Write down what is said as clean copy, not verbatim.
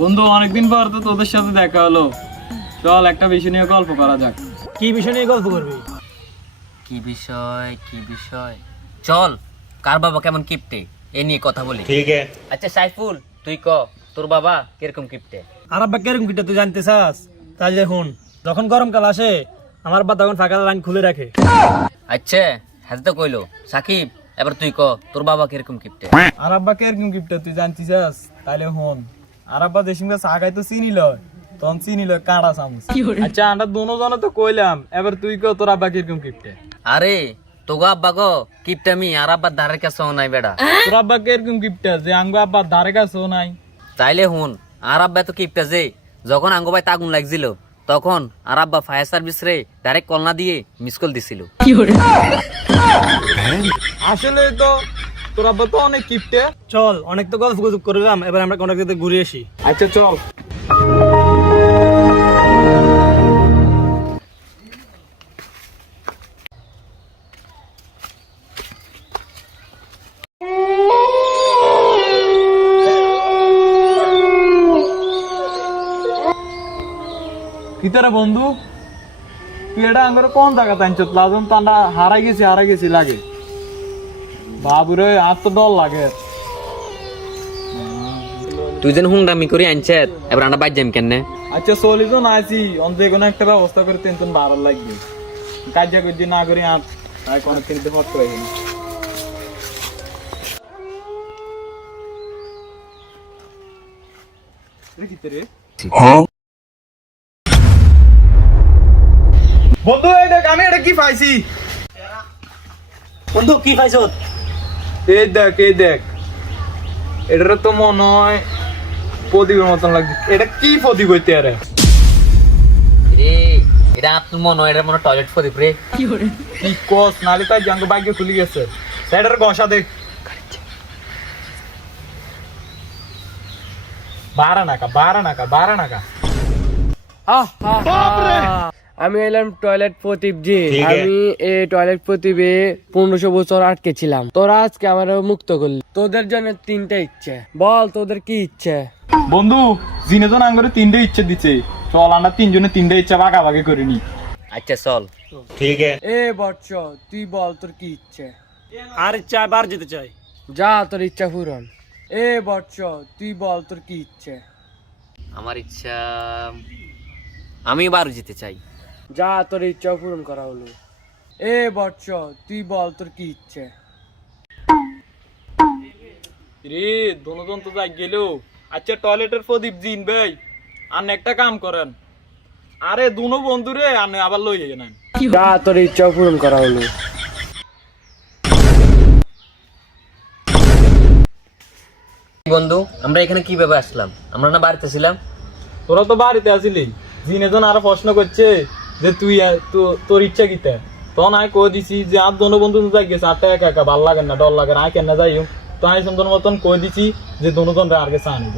বন্ধু অনেকদিন পর তো তোদের সাথে দেখা হলো, চল একটা বিষয় নিয়ে গল্প করা যাক। কি বিষয় নিয়ে গল্প করবি? কি বিষয় চল, কার বাবা কেমন কিপটে এ নিয়ে কথা বলি। ठीक है। আচ্ছা সাইফুল, তুই ক তোর বাবা কিরকম কিপটে? আর আব্বা কিরকম কিটা তুই জানতে চাস? তাহলে হুন, যখন গরমকাল আসে আমার আব্বা তখন ফাঁকা লাইন খুলে রাখে। আচ্ছা হ্যাঁ তো কইলো। সাকিব, এবার তুই ক তোর বাবা কিরকম কিপটে? আর আব্বা কিরকম গিফট তুই জানতে চাস? তাইলে হন, আর আব্বা দেশিম গাছ আগাই তো চিনি লয়, তখন চিনি লয় কাঁড়া চামচ। আচ্ছা আমরা দুজনে তো কইলাম, এবার তুই ক তোর আব্বা কিরকম গিফটে? আরে তোগো আব্বা গো কিপটামি আর আব্বার ধারের কাছেও নাই বেড়া। তোর আব্বা কিরকম গিফটে যে আঙ্গো আব্বার ধারে কাছেও নাই? তাইলে হুন, আর আব্বা তো কিপটা যে যখন আঙ্গো ভাই আগুন লাগছিল তখন আর আব্বা ফায়ার সার্ভিস রে ডাইরেক্ট কল না দিয়ে মিস কল দিছিল। আসলে তো তোর আব্বা তো অনেক গিফটে। চল, অনেক তো গল্প গুজব করলাম, এবার আমরা কোন জায়গাতে ঘুরে আসি। আচ্ছা চল। কিতারে বন্ধু, তুই এটা আঙ্গর কোন জায়গা টাইনছত? লাজন তো আমরা হারাই গেছি লাগে। বাবুরে আর তো ডর লাগে। তুই যেন হুংরামি করে আনছে, এবার আমরা বাইর যাম কেন? আচ্ছা চলি তো না আছি, অন্ত কোনো একটা ব্যবস্থা করে টেনশন বাড়ার লাগবে। কাজা করছি না করি আর তাই কোনো কিনতে হট হয়ে গেল। বন্ধু এই দেখ আমি এটা কি পাইছি। বন্ধু কি পাইছ? এই দেখ এটা তো মনে হয় প্রদীপের মতন লাগছে। এটা কি প্রদীপ হইতে আরে? রে এটা আপনার মনে হয় এটা মনে টয়লেট প্রদীপ রে। কি কস নালে তাই জাঙ্গ বাইকে খুলে গেছে। এটার গসা দেখ, 12 নাকা। আমি এলাম টয়লেট প্রদীপ জি। ঠিক আছে। আমি এই টয়লেট প্রদীপে 1500 বছর আটকে ছিলাম। তোরা আজকে আমার মুক্ত করলি। তোদের জন্য 3টা ইচ্ছে, বল তোদের কি ইচ্ছে? বন্ধু জিনেজন আঙ্গরে 3টে ইচ্ছে দিচ্ছে, চল আমরা 3জনে 3টে ইচ্ছা ভাগাভাগি করিনি। আচ্ছা চল। ठीक है। এ বৎস, তুই বল তোর কি ইচ্ছে? আর ইচ্ছা বার যেতে চাই। যা তোর ইচ্ছা পূরণ। এ বৎস, তুই বল তোর কি ইচ্ছে? আমার ইচ্ছা আমি বারো যেতে চাই। যা তোর ইচ্ছা পূরণ করা হলো। এ বৎস, তুই বল তোর কি ইচ্ছে? রে দুজন তো যাই গেল। আচ্ছা টয়লেটের প্রদীপ জিন ভাই আর একটা কাম করেন, আরে দুনো বন্ধু রে আনে আবার লই নেন। যা তোর ইচ্ছা পূরণ করা হলো। বন্ধু আমরা এখানে কিভাবে আসলাম? আমরা না বাড়িতে ছিলাম। তোরা তো বাড়িতে আসিলি, জিনেজন আরো প্রশ্ন করছে যে তুই তোর ইচ্ছা কিতা। তখন আমি কই দিছি যে আর দুনো বন্ধু তো যাই গেছে, আটটা একা একা ভাল লাগে না, ডর লাগে না, আই কেন যাই। তো আমি সুন্দর মতন কই দিছি যে দুজন আর গেছে আনি।